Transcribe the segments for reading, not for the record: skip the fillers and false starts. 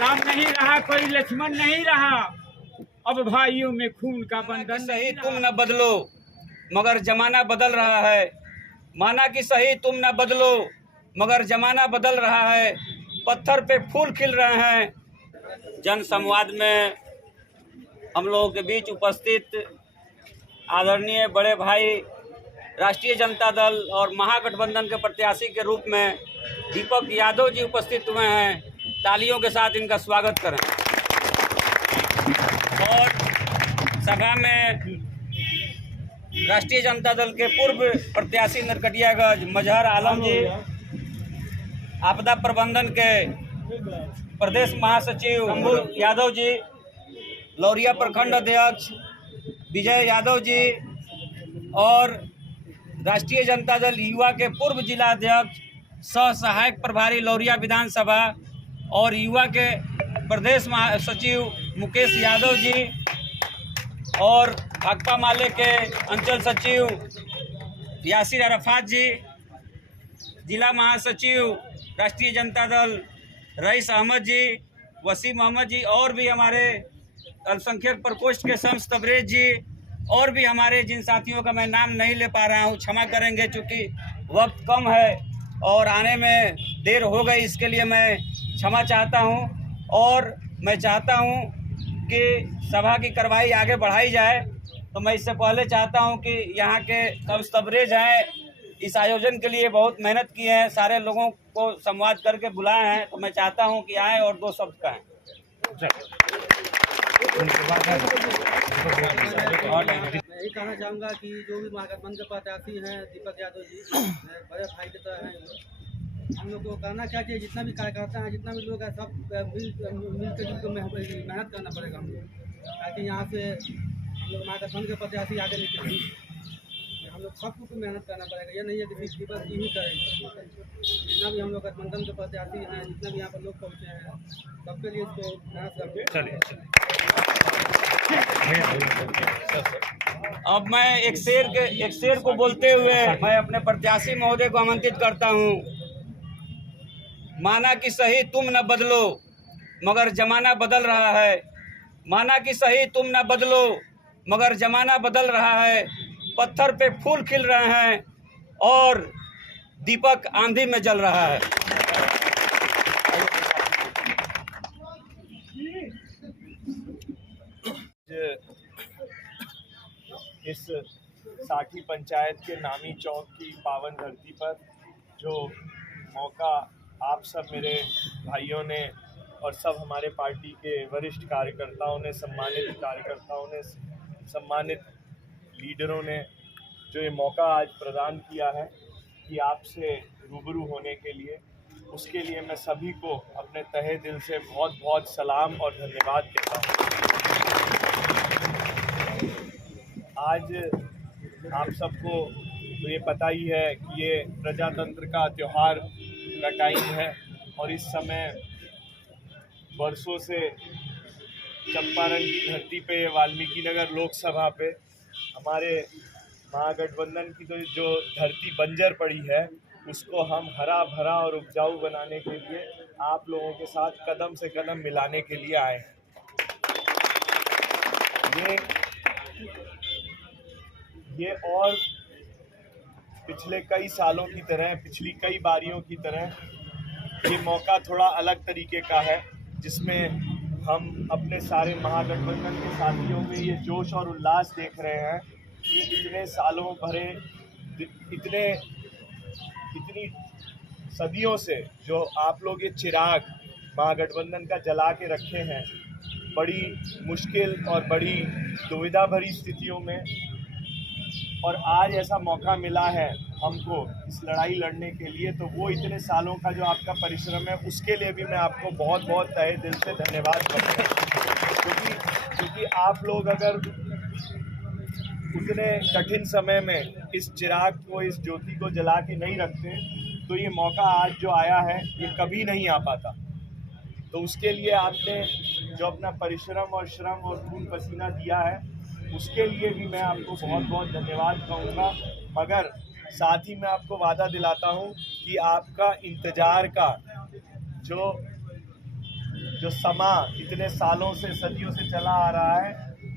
राम नहीं रहा, कोई लक्ष्मण नहीं रहा, अब भाइयों में खून का बंधन सही तुम न बदलो मगर जमाना बदल रहा है। माना कि सही तुम न बदलो मगर जमाना बदल रहा है। पत्थर पे फूल खिल रहे हैं। जन संवाद में हम लोगों के बीच उपस्थित आदरणीय बड़े भाई राष्ट्रीय जनता दल और महागठबंधन के प्रत्याशी के रूप में दीपक यादव जी उपस्थित हुए हैं। तालियों के साथ इनका स्वागत करें। और सभा में राष्ट्रीय जनता दल के पूर्व प्रत्याशी नरकटियागंज मजहर आलम जी, आपदा प्रबंधन के प्रदेश महासचिव शंभू यादव जी, लौरिया प्रखंड अध्यक्ष विजय यादव जी और राष्ट्रीय जनता दल युवा के पूर्व जिला अध्यक्ष सह सहायक प्रभारी लौरिया विधानसभा और युवा के प्रदेश महासचिव मुकेश यादव जी और भाकपा माले के अंचल सचिव यासिर अरफात जी, जिला महासचिव राष्ट्रीय जनता दल रईस अहमद जी, वसीम अहमद जी और भी हमारे अल्पसंख्यक प्रकोष्ठ के शम्स तबरेज जी और भी हमारे जिन साथियों का मैं नाम नहीं ले पा रहा हूँ, क्षमा करेंगे चूँकि वक्त कम है और आने में देर हो गई, इसके लिए मैं क्षमा चाहता हूँ। और मैं चाहता हूँ कि सभा की कार्रवाई आगे बढ़ाई जाए, तो मैं इससे पहले चाहता हूँ कि यहाँ के शम्स तबरेज हैं, इस आयोजन के लिए बहुत मेहनत की है, सारे लोगों को संवाद करके बुलाए हैं, तो मैं चाहता हूँ कि आए और दो शब्द कहें। मैं यही कहना चाहूँगा कि जो भी महागठबंधन के प्रत्याशी हैं दीपक यादव जी बड़े भाई की तरह हैं। हम लोग को करना क्या चाहिए, जितना भी कार्यकर्ता हैं, जितना भी लोग हैं, सब मिल के जिनको मेहनत करना पड़ेगा हम लोग, ताकि यहाँ से हम लोग महागठबंधन के प्रत्याशी आगे निकले। हम लोग सबको मेहनत करना पड़ेगा, ये नहीं है कि दीपक जी ही करेंगे। जितना भी हम लोग गठबंधन के प्रत्याशी हैं, जितना भी यहाँ पर लोग पहुँचे हैं, सबके लिए इसको मेहनत करके अब मैं एक शेर को बोलते हुए मैं अपने प्रत्याशी महोदय को आमंत्रित करता हूं। माना कि सही तुम न बदलो मगर जमाना बदल रहा है। माना कि सही तुम न बदलो मगर जमाना बदल रहा है। पत्थर पे फूल खिल रहे हैं और दीपक आंधी में जल रहा है। इस साठी पंचायत के नामी चौक की पावन धरती पर जो मौका आप सब मेरे भाइयों ने और सब हमारे पार्टी के वरिष्ठ कार्यकर्ताओं ने, सम्मानित कार्यकर्ताओं ने, सम्मानित लीडरों ने जो ये मौका आज प्रदान किया है कि आपसे रूबरू होने के लिए, उसके लिए मैं सभी को अपने तहे दिल से बहुत बहुत सलाम और धन्यवाद देता हूँ। आज आप सबको तो ये पता ही है कि ये प्रजातंत्र का त्यौहार का टाइम है और इस समय वर्षों से चंपारण की धरती पे, वाल्मीकि नगर लोकसभा पे हमारे महागठबंधन की तो जो धरती बंजर पड़ी है, उसको हम हरा भरा और उपजाऊ बनाने के लिए आप लोगों के साथ कदम से कदम मिलाने के लिए आए हैं। ये और पिछले कई सालों की तरह, पिछली कई बारियों की तरह ये मौका थोड़ा अलग तरीके का है, जिसमें हम अपने सारे महागठबंधन के साथियों में ये जोश और उल्लास देख रहे हैं कि इतने सालों भरे, इतनी सदियों से जो आप लोग ये चिराग महागठबंधन का जला के रखे हैं, बड़ी मुश्किल और बड़ी दुविधा भरी स्थितियों में, और आज ऐसा मौका मिला है हमको इस लड़ाई लड़ने के लिए, तो वो इतने सालों का जो आपका परिश्रम है, उसके लिए भी मैं आपको बहुत बहुत तहे दिल से धन्यवाद करता हूँ। क्योंकि आप लोग अगर उतने कठिन समय में इस चिराग को, इस ज्योति को जला के नहीं रखते, तो ये मौका आज जो आया है ये कभी नहीं आ पाता। तो उसके लिए आपने जो अपना परिश्रम और श्रम और खून पसीना दिया है, उसके लिए भी मैं आपको बहुत बहुत धन्यवाद कहूँगा। मगर साथ ही मैं आपको वादा दिलाता हूँ कि आपका इंतज़ार का जो जो समा इतने सालों से सदियों से चला आ रहा है,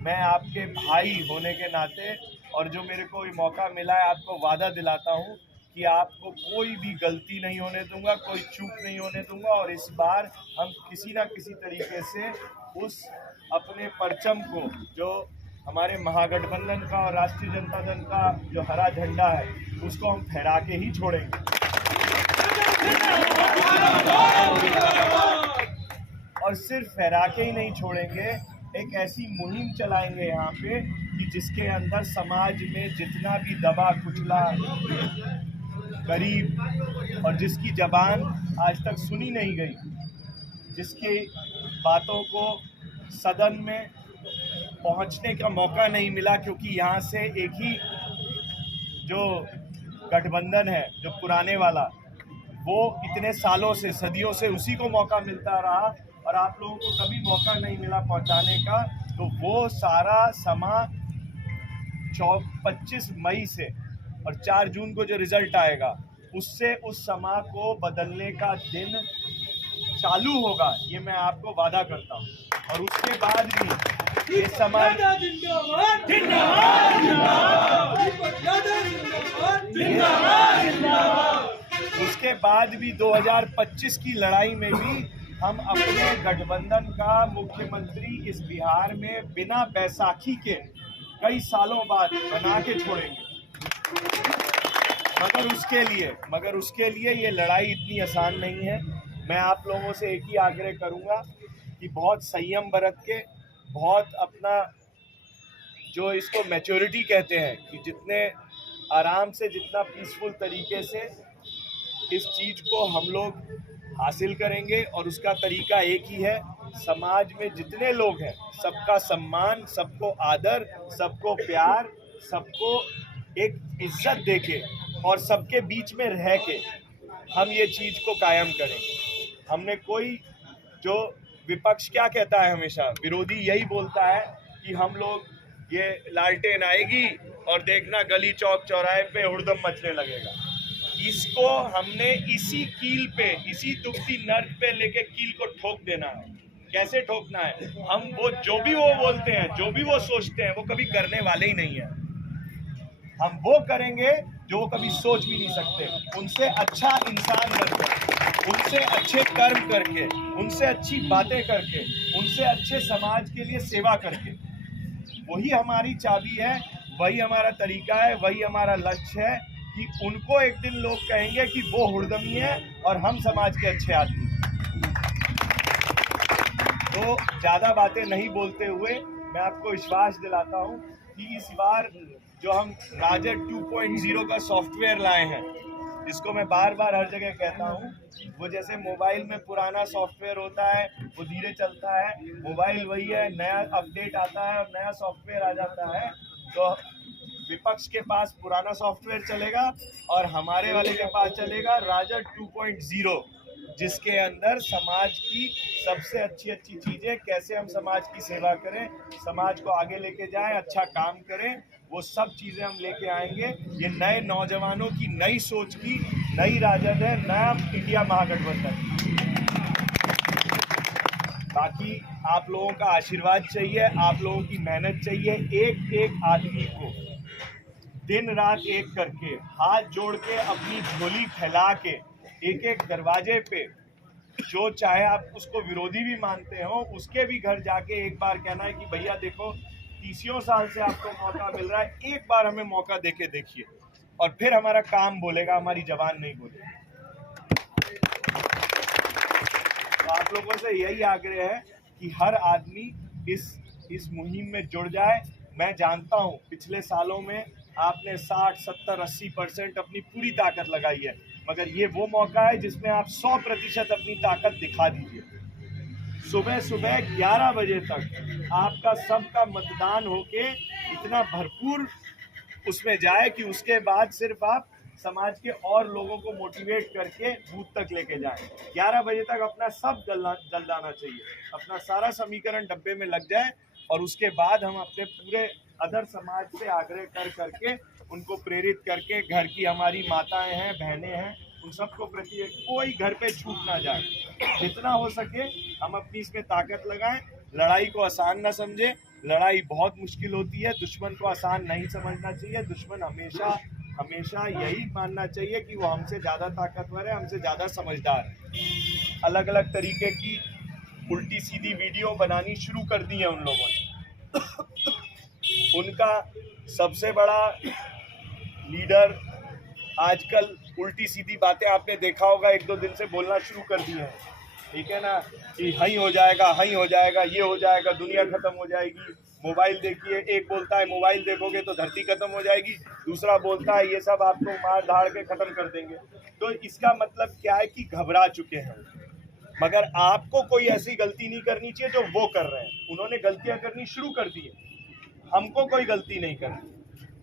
मैं आपके भाई होने के नाते और जो मेरे को ये मौका मिला है, आपको वादा दिलाता हूँ कि आपको कोई भी गलती नहीं होने दूंगा, कोई चूक नहीं होने दूंगा। और इस बार हम किसी ना किसी तरीके से उस अपने परचम को, जो हमारे महागठबंधन का और राष्ट्रीय जनता दल का जो हरा झंडा है, उसको हम फहरा के ही छोड़ेंगे। और सिर्फ फहरा के ही नहीं छोड़ेंगे, एक ऐसी मुहिम चलाएंगे यहाँ पे कि जिसके अंदर समाज में जितना भी दबा कुचला गरीब और जिसकी जबान आज तक सुनी नहीं गई, जिसकी बातों को सदन में पहुंचने का मौका नहीं मिला, क्योंकि यहाँ से एक ही जो गठबंधन है, जो पुराने वाला, वो इतने सालों से सदियों से उसी को मौका मिलता रहा और आप लोगों को कभी मौका नहीं मिला पहुंचाने का। तो वो सारा समा 25 मई से और 4 जून को जो रिजल्ट आएगा, उससे उस समा को बदलने का दिन चालू होगा, ये मैं आपको वादा करता हूँ। और उसके बाद भी ये समा उसके बाद भी 2025 की लड़ाई में भी हम अपने गठबंधन का मुख्यमंत्री इस बिहार में बिना बैसाखी के कई सालों बाद बना के छोड़ेंगे। मगर उसके लिए ये लड़ाई इतनी आसान नहीं है। मैं आप लोगों से एक ही आग्रह करूंगा कि बहुत संयम बरत के, बहुत अपना जो इसको मैच्योरिटी कहते हैं, कि जितने आराम से, जितना पीसफुल तरीके से इस चीज़ को हम लोग हासिल करेंगे। और उसका तरीका एक ही है, समाज में जितने लोग हैं सबका सम्मान, सबको आदर, सबको प्यार, सबको एक इज्जत देके और सबके बीच में रह के हम ये चीज़ को कायम करेंगे। हमने कोई, जो विपक्ष क्या कहता है हमेशा, विरोधी यही बोलता है कि हम लोग ये लालटेन आएगी और देखना गली चौक चौराहे पे हुड़दम मचने लगेगा। इसको हमने इसी कील पे, इसी दुखती नर्क पे लेके कील को ठोक देना है। कैसे ठोकना है? हम वो जो भी वो बोलते हैं, जो भी वो सोचते हैं, वो कभी करने वाले ही नहीं है। हम वो करेंगे जो वो कभी सोच भी नहीं सकते। उनसे अच्छा इंसान बनकर, उनसे अच्छे कर्म करके, उनसे अच्छी बातें करके, उनसे अच्छे समाज के लिए सेवा करके, वही हमारी चाबी है, वही हमारा तरीका है, वही हमारा लक्ष्य है कि उनको एक दिन लोग कहेंगे कि वो हुड़दमी है और हम समाज के अच्छे आदमी। तो ज़्यादा बातें नहीं बोलते हुए मैं आपको विश्वास दिलाता हूँ कि इस बार जो हम राजद 2.0 का सॉफ्टवेयर लाए हैं, जिसको मैं बार बार हर जगह कहता हूँ, वो जैसे मोबाइल में पुराना सॉफ्टवेयर होता है, वो धीरे चलता है, मोबाइल वही है, नया अपडेट आता है और नया सॉफ्टवेयर आ जाता है। तो विपक्ष के पास पुराना सॉफ्टवेयर चलेगा और हमारे वाले के पास चलेगा राजद 2.0, जिसके अंदर समाज की सबसे अच्छी अच्छी चीज़ें, कैसे हम समाज की सेवा करें, समाज को आगे लेके जाएं, अच्छा काम करें, वो सब चीज़ें हम लेके आएंगे। ये नए नौजवानों की नई सोच की नई राजद है, नया इंडिया महागठबंधन। बाकी आप लोगों का आशीर्वाद चाहिए, आप लोगों की मेहनत चाहिए। एक एक आदमी को दिन रात एक करके, हाथ जोड़ के, अपनी झोली फैला के, एक एक दरवाजे पे, जो चाहे आप उसको विरोधी भी मानते हो, उसके भी घर जाके एक बार कहना है कि भैया देखो 30 साल से आपको मौका मिल रहा है, एक बार हमें मौका देके देखिए। और फिर हमारा काम बोलेगा, हमारी जबान नहीं बोलेगी। तो आप लोगों से यही आग्रह है कि हर आदमी इस मुहिम में जुड़ जाए। मैं जानता हूँ पिछले सालों में आपने 60, 70, 80% अपनी पूरी ताकत लगाई है, मगर ये वो मौका है जिसमें आप 100% अपनी ताकत दिखा दीजिए। सुबह सुबह 11 बजे तक आपका सबका मतदान होके इतना भरपूर उसमें जाए कि उसके बाद सिर्फ आप समाज के और लोगों को मोटिवेट करके बूथ तक लेके जाएं। 11 बजे तक अपना सब जल जाना चाहिए, अपना सारा समीकरण डब्बे में लग जाए और उसके बाद हम अपने पूरे अदर समाज से आग्रह करके उनको प्रेरित करके, घर की हमारी माताएं हैं, बहनें हैं, उन सबको प्रति कोई घर पे छूट ना जाए। जितना हो सके हम अपनी इसमें ताकत लगाएं। लड़ाई को आसान न समझे, लड़ाई बहुत मुश्किल होती है। दुश्मन को आसान नहीं समझना चाहिए। दुश्मन हमेशा हमेशा यही मानना चाहिए कि वो हमसे ज़्यादा ताकतवर है, हमसे ज़्यादा समझदार है। अलग अलग तरीके की उल्टी सीधी वीडियो बनानी शुरू कर दी है उन लोगों ने। उनका सबसे बड़ा लीडर आजकल उल्टी सीधी बातें आपने देखा होगा 1-2 दिन से बोलना शुरू कर दिए हैं, ठीक है ना, कि हई हो जाएगा, हई हो जाएगा, ये हो जाएगा, दुनिया खत्म हो जाएगी। मोबाइल देखिए, एक बोलता है मोबाइल देखोगे तो धरती खत्म हो जाएगी, दूसरा बोलता है ये सब आपको मार धाड़ के खत्म कर देंगे। तो इसका मतलब क्या है कि घबरा चुके हैं। मगर आपको कोई ऐसी गलती नहीं करनी चाहिए जो वो कर रहे हैं। उन्होंने गलतियां करनी शुरू कर दी है, हमको कोई गलती नहीं करनी।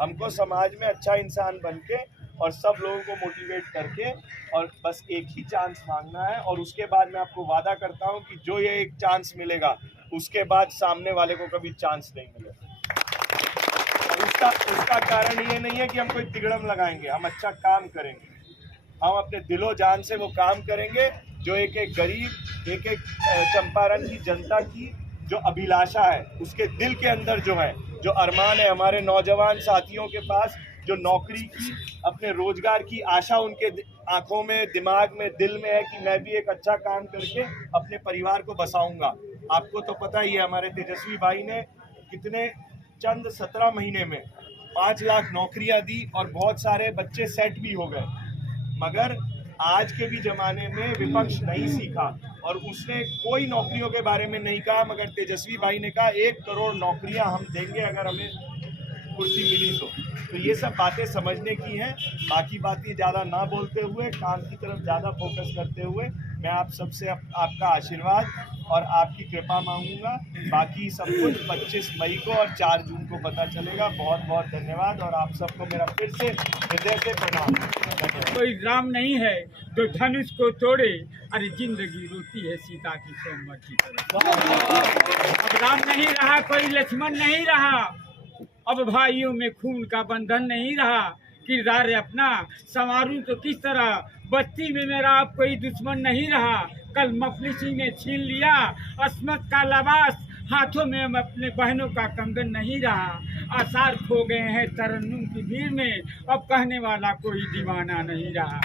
हमको समाज में अच्छा इंसान बन के और सब लोगों को मोटिवेट करके और बस एक ही चांस मांगना है। और उसके बाद मैं आपको वादा करता हूं कि जो ये एक चांस मिलेगा उसके बाद सामने वाले को कभी चांस नहीं मिलेगा। और उसका कारण ये नहीं है कि हम कोई तिगड़म लगाएंगे, हम अच्छा काम करेंगे। हम अपने दिलो जान से वो काम करेंगे जो एक एक गरीब, एक एक चंपारण की जनता की जो अभिलाषा है, उसके दिल के अंदर जो है, जो अरमान है हमारे नौजवान साथियों के पास, जो नौकरी की, अपने रोजगार की आशा उनके आंखों में, दिमाग में, दिल में है कि मैं भी एक अच्छा काम करके अपने परिवार को बसाऊंगा। आपको तो पता ही है हमारे तेजस्वी भाई ने कितने चंद 17 महीने में 5 लाख नौकरियां दी और बहुत सारे बच्चे सेट भी हो गए। मगर आज के भी ज़माने में विपक्ष नहीं सीखा और उसने कोई नौकरियों के बारे में नहीं कहा, मगर तेजस्वी भाई ने कहा 1 करोड़ नौकरियां हम देंगे अगर हमें कुर्सी मिली तो ये सब बातें समझने की हैं। बाकी बातें ज़्यादा ना बोलते हुए काम की तरफ ज़्यादा फोकस करते हुए मैं आप सबसे आपका आशीर्वाद और आपकी कृपा मांगूंगा। बाकी सब कुछ 25 मई को और 4 जून को पता चलेगा। बहुत बहुत धन्यवाद और आप सबको मेरा फिर से हृदय से प्रणाम। धन्यवाद। कोई राम नहीं है जो धनुष को तोड़े, अरे जिंदगी रोती है सीता की सोमवार की तरह। अब राम नहीं रहा, कोई लक्ष्मण नहीं रहा, अब भाइयों में खून का बंधन नहीं रहा। किरदार अपना संवारूं तो किस तरह, बस्ती में मेरा अब कोई दुश्मन नहीं रहा। कल मफलिसी ने छीन लिया अस्मत का लिबास, हाथों में अपने बहनों का कंगन नहीं रहा। आसार खो गए हैं तरन्नुम की भीड़ में, अब कहने वाला कोई दीवाना नहीं रहा।